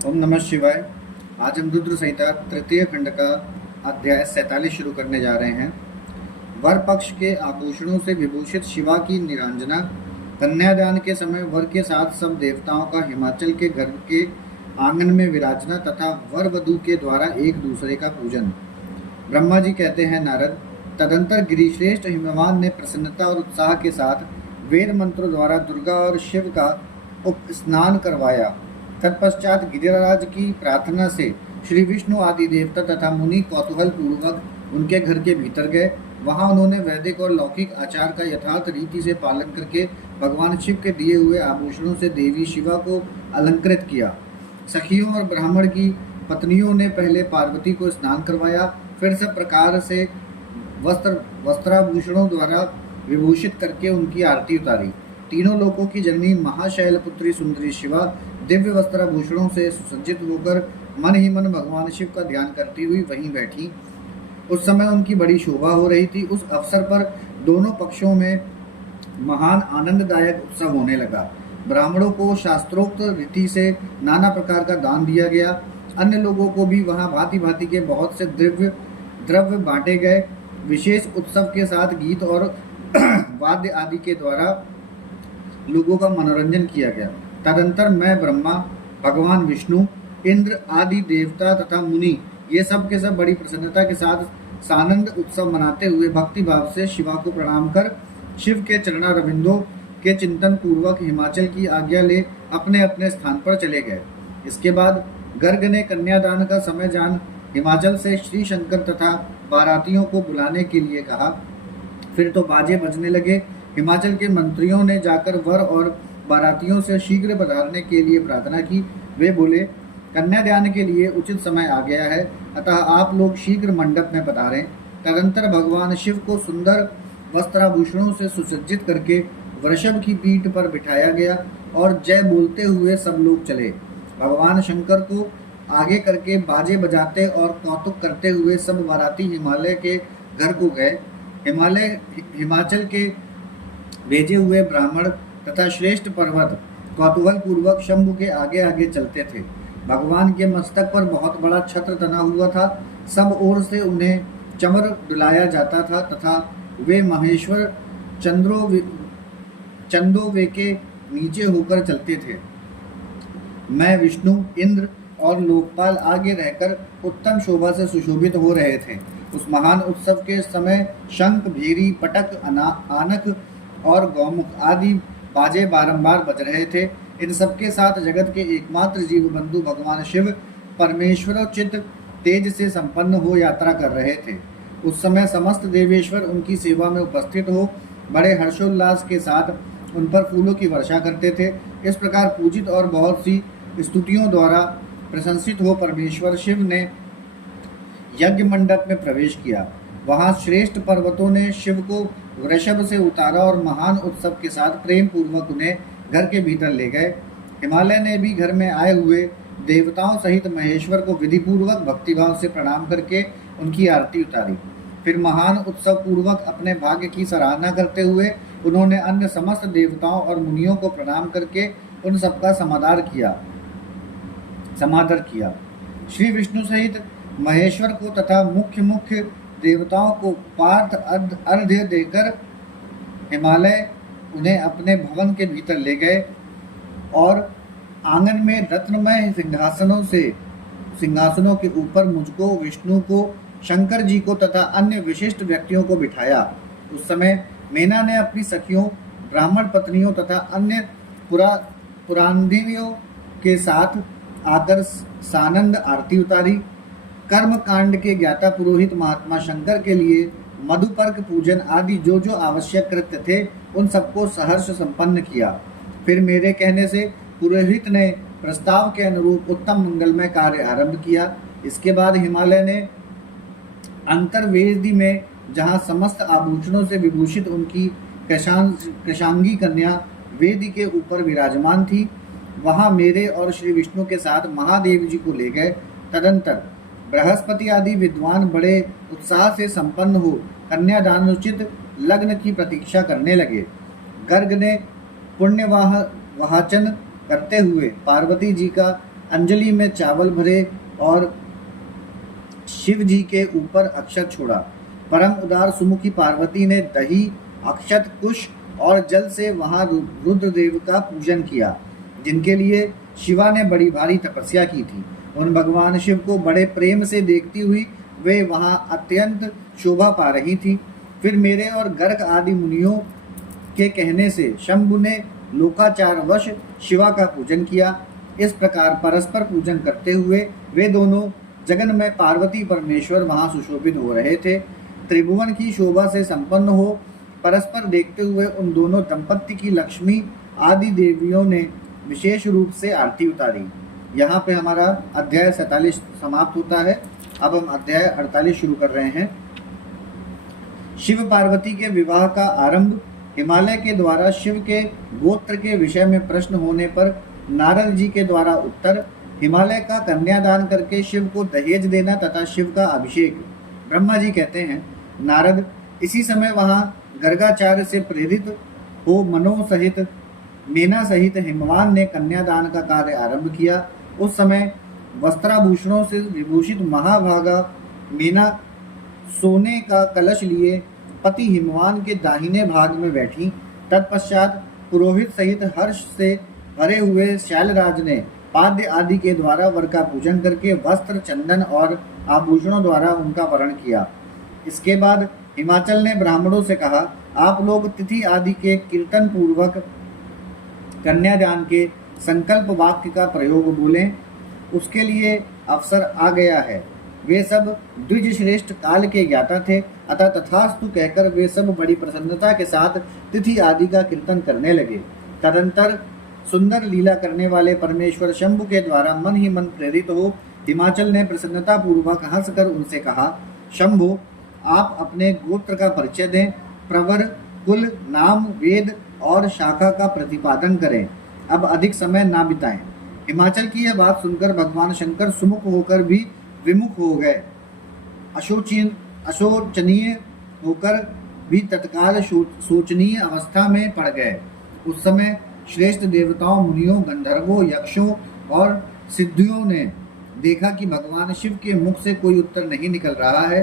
ओम नमः शिवाय। आज हम रुद्र संहिता तृतीय खंड का अध्याय 47 शुरू करने जा रहे हैं। वर पक्ष के आभूषणों से विभूषित शिवा की निरांजना, कन्यादान के समय वर के साथ सब देवताओं का हिमाचल के गर्भ के आंगन में विराजना तथा वर वधू के द्वारा एक दूसरे का पूजन। ब्रह्मा जी कहते हैं, नारद, तदंतर गिरिश्रेष्ठ हिमवान ने प्रसन्नता और उत्साह के साथ वेद मंत्रों द्वारा दुर्गा और शिव का उपस्नान करवाया। तत्पश्चात गिरिराज की प्रार्थना से श्री विष्णु आदि देवता तथा मुनि कौतूहल पूर्वक उनके घर के भीतर गए। वहां उन्होंने वैदिक और लौकिक आचार का यथार्थ रीति से पालन करके भगवान शिव के दिए हुए आभूषणों से देवी शिवा को अलंकृत किया। सखियों और ब्राह्मण की पत्नियों ने पहले पार्वती को स्नान करवाया, फिर सब प्रकार से वस्त्राभूषणों द्वारा विभूषित करके उनकी आरती उतारी। तीनों लोकों की जननी महाशैल पुत्री सुंदरी शिवा दिव्य वस्त्राभूषणों से सुसज्जित होकर मन ही मन भगवान शिव का ध्यान करती हुई वहीं बैठी। उस समय उनकी बड़ी शोभा हो रही थी। उस अवसर पर दोनों पक्षों में महान आनंददायक उत्सव होने लगा। ब्राह्मणों को शास्त्रोक्त रीति से नाना प्रकार का दान दिया गया। अन्य लोगों को भी वहां भांति भांति के बहुत से द्रव्य बांटे गए। विशेष उत्सव के साथ गीत और वाद्य आदि के द्वारा लोगों का मनोरंजन किया गया। तदंतर मैं, ब्रह्मा, भगवान विष्णु, इंद्र आदि देवता तथा मुनि ये सब के सब बड़ी प्रसन्नता के साथ सानंद उत्सव मनाते हुए भक्ति भाव से शिवा को प्रणाम कर शिव के चरणारविंदों के चिंतन पूर्वक हिमाचल की आज्ञा ले अपने अपने स्थान पर चले गए। इसके बाद गर्ग ने कन्यादान का समय जान हिमाचल से श्री शंकर तथा बारातियों को बुलाने के लिए कहा। फिर तो बाजे बजने लगे। हिमाचल के मंत्रियों ने जाकर वर और बारातियों से शीघ्र पधारने के लिए प्रार्थना की। वे बोले, कन्यादान के लिए उचित समय आ गया है, अतः आप लोग शीघ्र मंडप में पधारें। तदंतर भगवान शिव को सुंदर वस्त्राभूषणों से सुसज्जित करके वृषभ की पीठ पर बिठाया गया और जय बोलते हुए सब लोग चले। भगवान शंकर को आगे करके बाजे बजाते और कौतुक करते हुए सब बाराती हिमालय के घर को गए। हिमाचल के भेजे हुए ब्राह्मण तथा श्रेष्ठ पर्वत कौतूहल पूर्वक शंभु के आगे आगे चलते थे। भगवान के मस्तक पर बहुत बड़ा छत्र तना हुआ था। सब ओर से उन्हें चमर डुलाया जाता था तथा वे महेश्वर चंदोवे के नीचे होकर चलते थे। मैं, विष्णु, इंद्र और लोकपाल आगे रहकर उत्तम शोभा से सुशोभित हो रहे थे। उस महान उत्सव के समय शंख, भीरी, पटक, आनक और गौमुख आदि बाजे बारंबार बज रहे थे। इन सबके साथ जगत के एकमात्र जीव बंधु भगवान शिव परमेश्वरोचित तेज से संपन्न हो यात्रा कर रहे थे। उस समय समस्त देवेश्वर उनकी सेवा में उपस्थित हो बड़े हर्षोल्लास के साथ उन पर फूलों की वर्षा करते थे। इस प्रकार पूजित और बहुत सी स्तुतियों द्वारा प्रशंसित हो परमेश्वर शिव ने यज्ञ मंडप में प्रवेश किया। वहां श्रेष्ठ पर्वतों ने शिव को वृषभ से उतारा और महान उत्सव के साथ प्रेम पूर्वक उन्हें घर के भीतर ले गए। हिमालय ने भी घर में आए हुए देवताओं सहित महेश्वर को विधि पूर्वक भक्तिभाव से प्रणाम करके उनकी आरती उतारी। फिर महान उत्सव पूर्वक अपने भाग्य की सराहना करते हुए उन्होंने अन्य समस्त देवताओं और मुनियों को प्रणाम करके उन सबका समादर किया। श्री विष्णु सहित महेश्वर को तथा मुख्य मुख्य देवताओं को पार्थ अर्घ्य देकर हिमालय उन्हें अपने भवन के भीतर ले गए और आंगन में रत्नमय सिंहासनों के ऊपर मुझको, विष्णु को, शंकर जी को तथा अन्य विशिष्ट व्यक्तियों को बिठाया। उस समय मेना ने अपनी सखियों, ब्राह्मण पत्नियों तथा अन्य पुरांधिनियों के साथ आकर सानंद आरती उतारी। कर्म कांड के ज्ञाता पुरोहित महात्मा शंकर के लिए मधुपर्क पूजन आदि जो जो आवश्यक कृत्य थे उन सबको सहर्ष संपन्न किया। फिर मेरे कहने से पुरोहित ने प्रस्ताव के अनुरूप उत्तम मंगलमय कार्य आरंभ किया। इसके बाद हिमालय ने अंतर्वेदी में, जहाँ समस्त आभूषणों से विभूषित उनकी कृशांगी कन्या वेदी के ऊपर विराजमान थी, वहां मेरे और श्री विष्णु के साथ महादेव जी को ले गए। तदंतर बृहस्पति आदि विद्वान बड़े उत्साह से संपन्न हो कन्यादानोचित लग्न की प्रतीक्षा करने लगे। गर्ग ने पुण्यवाचन करते हुए पार्वती जी का अंजलि में चावल भरे और शिव जी के ऊपर अक्षत छोड़ा। परम उदार सुमुखी पार्वती ने दही, अक्षत, कुश और जल से वहां रुद्रदेव का पूजन किया, जिनके लिए शिवा ने बड़ी भारी तपस्या की थी। उन भगवान शिव को बड़े प्रेम से देखती हुई वे वहां अत्यंत शोभा पा रही थी। फिर मेरे और गर्ग आदि मुनियों के कहने से शंभु ने लोकाचारवश शिवा का पूजन किया। इस प्रकार परस्पर पूजन करते हुए वे दोनों जगन में पार्वती परमेश्वर वहां सुशोभित हो रहे थे। त्रिभुवन की शोभा से संपन्न हो परस्पर देखते हुए उन दोनों दंपत्ति की लक्ष्मी आदि देवियों ने विशेष रूप से आरती उतारी। यहाँ पे हमारा अध्याय 47 समाप्त होता है। अब हम अध्याय 48 शुरू कर रहे हैं। शिव पार्वती के विवाह का आरंभ। हिमालय के द्वारा शिव के गोत्र के विषय में प्रश्न होने पर नारद जी के द्वारा उत्तर। हिमालय का कन्यादान करके शिव को दहेज देना तथा शिव का अभिषेक। ब्रह्मा जी कहते हैं, नारद, इसी समय वहां गर्गाचार्य से प्रेरित हो मनो सहित मेना सहित हिमवान ने कन्यादान का कार्य आरंभ किया। उस समय वस्त्राभूषणों से विभूषित महाभागा मेना सोने का कलश लिए पति हिमवान के दाहिने भाग में बैठी। तत्पश्चात पुरोहित सहित हर्ष से भरे हुए शैलराज ने पाद्य आदि के द्वारा वर का पूजन करके वस्त्र, चंदन और आभूषणों द्वारा उनका वरण किया। इसके बाद हिमाचल ने ब्राह्मणों से कहा, आप लोग तिथि आदि के कीर्तन पूर्वक कन्यादान के संकल्प वाक्य का प्रयोग बोलें, उसके लिए अवसर आ गया है। वे सब द्विज श्रेष्ठ काल के ज्ञाता थे, अतः तथास्तु कहकर वे सब बड़ी प्रसन्नता के साथ तिथि आदि का कीर्तन करने लगे। तदंतर सुंदर लीला करने वाले परमेश्वर शंभु के द्वारा मन ही मन प्रेरित हो हिमाचल ने प्रसन्नता पूर्वक हंसकर उनसे कहा, शंभु, आप अपने गोत्र का परिचय दें, प्रवर, कुल, नाम, वेद और शाखा का प्रतिपादन करें। अब अधिक समय ना बिताएं। हिमाचल की यह बात सुनकर भगवान शंकर सुमुख होकर भी विमुख हो गए। अशोचनीय होकर भी तत्काल शोचनीय अवस्था में पड़ गए। उस समय श्रेष्ठ देवताओं, मुनियों, गंधर्वों, यक्षों और सिद्धियों ने देखा कि भगवान शिव के मुख से कोई उत्तर नहीं निकल रहा है।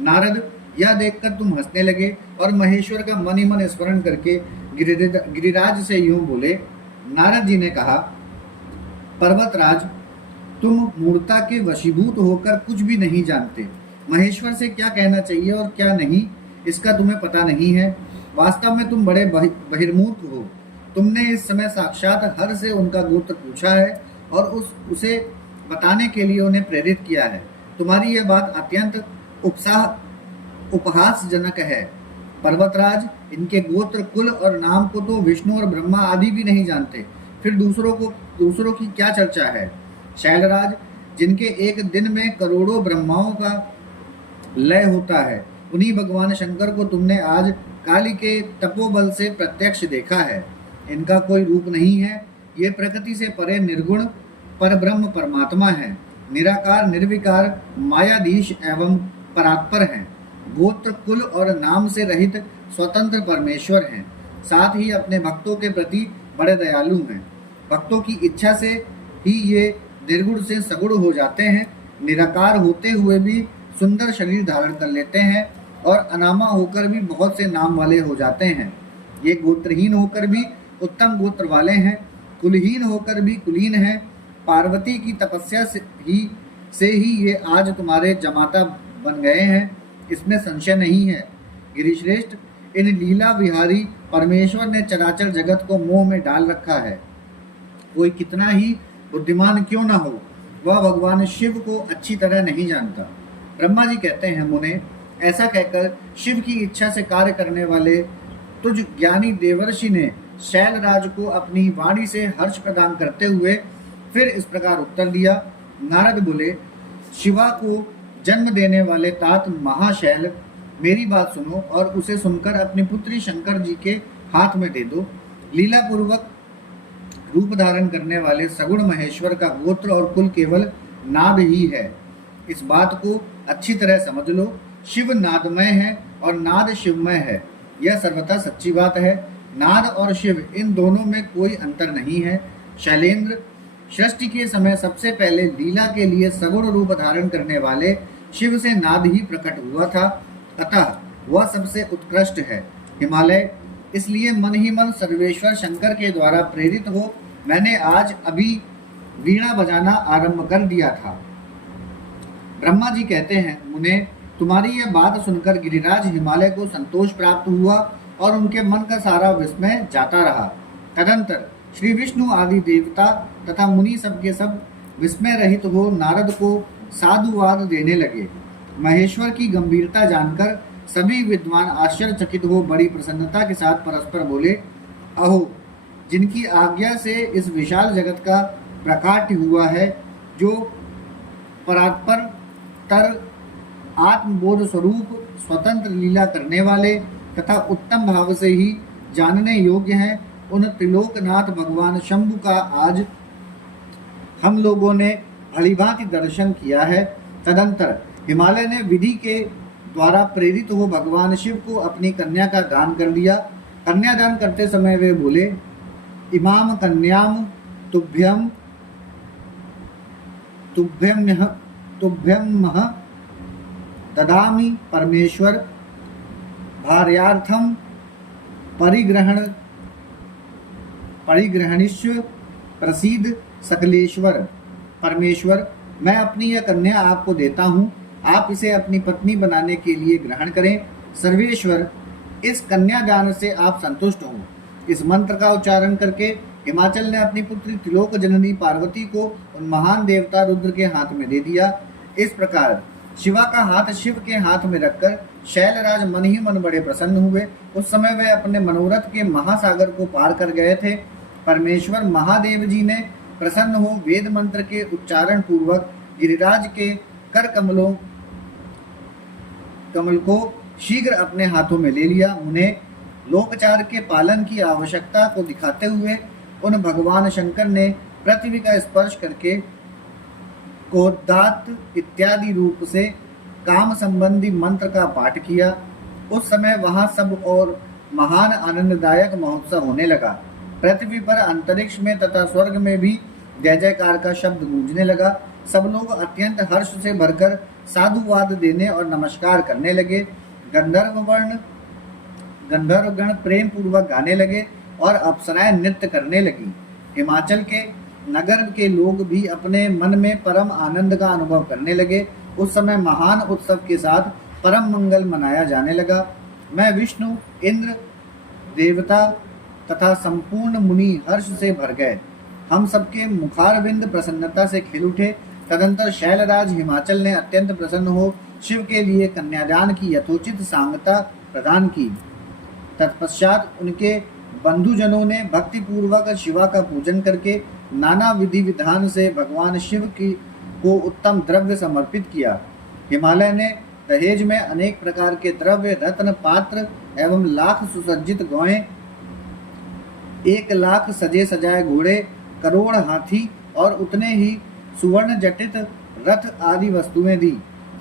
नारद, यह देखकर तुम हंसने लगे और महेश्वर का मन ही मन स्मरण करके गिरिराज से यूं बोले। नारद जी ने कहा, पर्वतराज, तुम मूर्ता के वशीभूत होकर कुछ भी नहीं जानते। महेश्वर से क्या कहना चाहिए और क्या नहीं, इसका तुम्हें पता नहीं है। वास्तव में तुम बड़े बहिर्मुख हो। तुमने इस समय साक्षात हर से उनका गोत्र पूछा है और उसे बताने के लिए उन्हें प्रेरित किया है। तुम्हारी यह बात अत्यंत उपहासजनक है। पर्वतराज, इनके गोत्र, कुल और नाम को तो विष्णु और ब्रह्मा आदि भी नहीं जानते, फिर दूसरों की क्या चर्चा है। शैलराज, जिनके एक दिन में करोड़ों ब्रह्माओं का लय होता है, उन्हीं भगवान शंकर को तुमने आज काली के तपोबल से प्रत्यक्ष देखा है। इनका कोई रूप नहीं है। ये प्रकृति से परे निर्गुण परब्रह्म परमात्मा है। निराकार, निर्विकार, मायाधीश एवं परात्पर हैं। गोत्र, कुल और नाम से रहित स्वतंत्र परमेश्वर हैं। साथ ही अपने भक्तों के प्रति बड़े दयालु हैं। भक्तों की इच्छा से ही ये निर्गुण से सगुण हो जाते हैं। निराकार होते हुए भी सुंदर शरीर धारण कर लेते हैं और अनामा होकर भी बहुत से नाम वाले हो जाते हैं। ये गोत्रहीन होकर भी उत्तम गोत्र वाले हैं, कुलहीन होकर भी कुलीन हैं। पार्वती की तपस्या से ही ये आज तुम्हारे जमाता बन गए हैं, इसमें संशय नहीं है। गिरिश्रेष्ठ, इन लीला विहारी परमेश्वर ने चराचर जगत को मोह में डाल रखा है। कोई कितना ही बुद्धिमान क्यों ना हो, वह भगवान शिव को अच्छी तरह नहीं जानता। ब्रह्मा जी कहते हैं, मुने, ऐसा कहकर शिव की इच्छा से कार्य करने वाले तुझ ज्ञानी देवर्षि ने शैलराज को अपनी वाणी से हर्ष प्रदान करते हुए फिर इस प्रकार उत्तर दिया। नारद बोले, शिवा को जन्म देने वाले तात महाशैल, मेरी बात सुनो और उसे सुनकर अपनी पुत्री शंकर जी के हाथ में दे दो। लीला पूर्वक रूप धारण करने वाले सगुण महेश्वर का गोत्र और कुल केवल नाद ही है। इस बात को अच्छी तरह समझ लो। शिव नादमय है और नाद शिवमय है, यह सर्वथा सच्ची बात है। नाद और शिव, इन दोनों में कोई अंतर नहीं है। शैलेंद्र, सृष्टि के समय सबसे पहले लीला के लिए सगुण रूप धारण करने वाले शिव से नाद ही प्रकट हुआ था, अतः वह सबसे उत्कृष्ट है। हिमालय इसलिए मन ही मन सर्वेश्वर शंकर के द्वारा प्रेरित हो मैंने आज अभी वीणा बजाना आरंभ कर दिया था। ब्रह्मा जी कहते हैं, मुने, तुम्हारी यह बात सुनकर गिरिराज हिमालय को संतोष प्राप्त हुआ और उनके मन का सारा विस्मय जाता रहा। तदंतर श्री विष्णु आदि देवता तथा मुनि सबके सब विस्मय रहित हो नारद को साधुवाद देने लगे। महेश्वर की गंभीरता जानकर सभी विद्वान आश्चर्यचकित हो बड़ी प्रसन्नता के साथ परस्पर बोले, अहो, जिनकी आज्ञा से इस विशाल जगत का प्रकाट्य हुआ है, जो परात्पर तर आत्मबोध स्वरूप स्वतंत्र लीला करने वाले तथा उत्तम भाव से ही जानने योग्य हैं, उन त्रिलोकनाथ भगवान शंभु का आज हम लोगों ने भलीभांति दर्शन किया है। तदंतर हिमालय ने विधि के द्वारा प्रेरित हो भगवान शिव को अपनी कन्या का दान कर दिया। कन्यादान करते समय वे बोले, इमाम कन्याम तुभ्यम तुभ्यम तुभ्यम ददामि परमेश्वर भार्यार्थम परिग्रहणीष्व प्रसीद सकलेश्वर। परमेश्वर, मैं अपनी यह कन्या आपको देता हूँ, आप इसे अपनी पत्नी बनाने के लिए ग्रहण करें। सर्वेश्वर, इस कन्यादान से आप संतुष्ट हों। इस मंत्र का उच्चारण करके हिमाचल ने अपनी पुत्री त्रिलोक जननी पार्वती को उन महान देवता रुद्र के हाथ में दे दिया। इस प्रकार शिवा का हाथ शिव के हाथ में रखकर शैलराज मन ही मन बड़े प्रसन्न हुए। उस समय वे अपने मनोरथ के महासागर को पार कर गए थे। परमेश्वर महादेव जी ने प्रसन्न हो वेद मंत्र के उच्चारण पूर्वक गिरिराज के कर कमल को शीघ्र अपने हाथों में ले लिया। उन्हें लोकचार के पालन की आवश्यकता को दिखाते हुए उन भगवान शंकर ने पृथ्वी का स्पर्श करके कोदात इत्यादि रूप से काम संबंधी मंत्र का पाठ किया। उस समय वहां सब और महान आनंददायक महोत्सव होने लगा। पृथ्वी पर, अंतरिक्ष में तथा स्वर्ग में भी जय जयकार का शब्द गूंजने लगा। सब लोग अत्यंत हर्ष से भरकर साधुवाद देने और नमस्कार करने लगे। गंधर्वगण प्रेम पूर्वक गाने लगे और अप्सराएं नृत्य करने लगी। हिमाचल के नगर के लोग भी अपने मन में परम आनंद का अनुभव करने लगे। उस समय महान उत्सव के साथ परम मंगल मनाया जाने लगा। मैं विष्णु, इंद्र, देवता तथा संपूर्ण मुनि हर्ष से भर गए। हम सबके मुखारविंद प्रसन्नता से खिल उठे। तदंतर शैलराज हिमाचल ने अत्यंत प्रसन्न हो शिव के लिए कन्यादान की यथोचित सांगता प्रदान की। तत्पश्चात उनके बंधुजनों ने भक्ति पूर्वक शिवा का पूजन करके नाना विधि विधान से भगवान शिव की को उत्तम द्रव्य समर्पित किया। हिमालय ने दहेज में अनेक प्रकार के द्रव्य, रत्न, पात्र एवं लाख सुसज्जित गौएं, 1,00,000 सजे सजाए घोड़े, करोड़ हाथी और उतने ही सुवर्ण जटित रथ आदि वस्तुएं दी।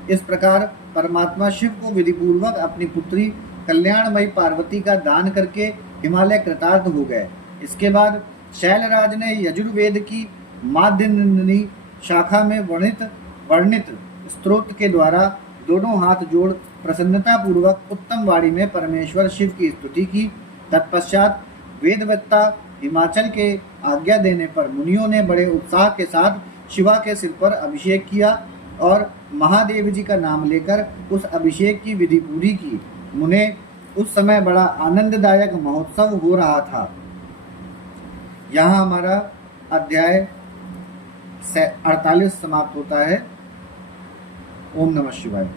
इस प्रकार परमात्मा शिव को विधिपूर्वक अपनी पुत्री कल्याणमयी पार्वती का दान करके हिमालय कृतार्थ हो गए। इसके बाद शैलराज ने यजुर्वेद की माध्यन्दिनी शाखा में वर्णित स्तोत्र के द्वारा दोनों हाथ जोड़ प्रसन्नता पूर्वक उत्तम वाणी में परमेश्वर शिव की स्तुति की। तत्पश्चात वेदवेत्ता हिमाचल के आज्ञा देने पर मुनियों ने बड़े उत्साह के साथ शिवा के सिर पर अभिषेक किया और महादेव जी का नाम लेकर उस अभिषेक की विधि पूरी की। मुने, उस समय बड़ा आनंददायक महोत्सव हो रहा था। यहाँ हमारा अध्याय 48 समाप्त होता है। ओम नमः शिवाय।